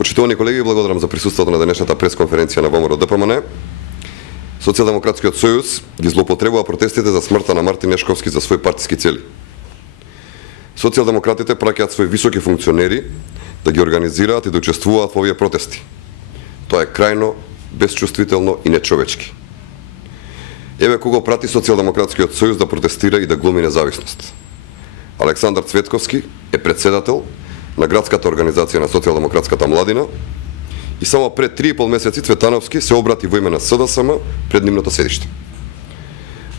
Почитувани колеги, благодарам за присуството на денешната пресконференција на ВМРО ДПМН. Социјалдемократскиот сојуз ги злоупотребува протестите за смртта на Мартин Нешковски за своји партиски цели. Социјалдемократите праќаат своји високи функционери да ги организираат и да учествуваат во овие протести. Тоа е крајно безчувствително и нечовечки. Еве кого прати Социјалдемократскиот сојуз да протестира и да глуми независност. Александар Цветковски е председател на градската организација на Социјалдемократската младина и само пред 3,5 месеци Цветановски се обрати во име на СДСМ пред нивното седиште.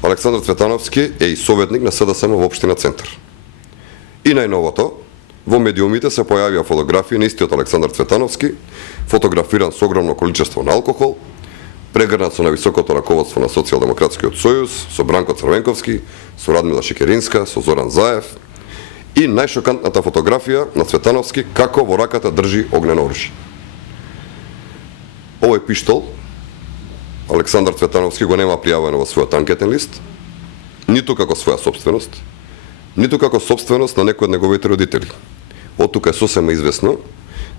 Александар Цветановски е и советник на СДСМ во општина Центар. И најновото, во медиумите се појавија фотографии на истиот Александар Цветановски, фотографиран со огромно количество на алкохол, прегрнат со највисокото раководство на Социјалдемократскиот сојуз, со Бранко Црвенковски, со Радмила Шикеринска, со Зоран Заев, и најшокантната фотографија на Цветановски како во раката држи огнено оружје. Овој пиштол Александар Цветановски го нема пријавено во својот анкетен лист, ниту како своја собственост, ниту како собственост на некој од неговите родители. Од тука е сосема известно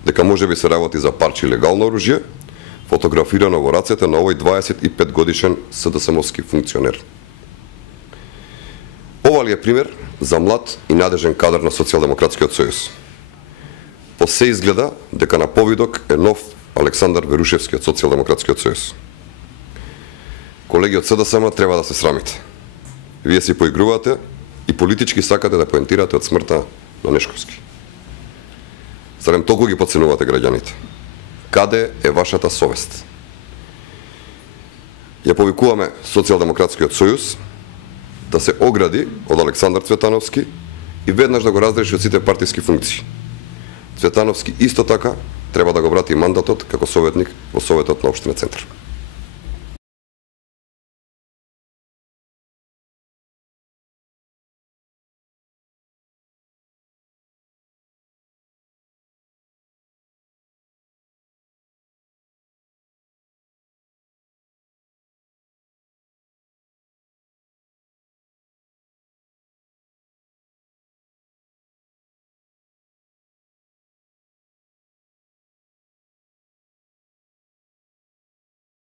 дека можеби се работи за парче легално оружје, фотографирано во рацете на овој 25 годишен СДСМовски функционер. Ова ли е пример за млад и надежен кадар на Социјалдемократскиот сојуз? По се изгледа дека на повидок е нов Александар Верушевски од Социјалдемократскиот сојуз. Колеги од СДСМ треба да се срамите. Вие си поигрувате и политички сакате да поентирате од смртта на Нешковски. Зарем толку ги потценувате граѓаните? Каде е вашата совест? Ја повикуваме Социјалдемократскиот сојуз да се огради од Александар Цветановски и веднаш да го разреши од сите партиски функции. Цветановски исто така треба да го врати мандатот како советник во Советот на општина Центар.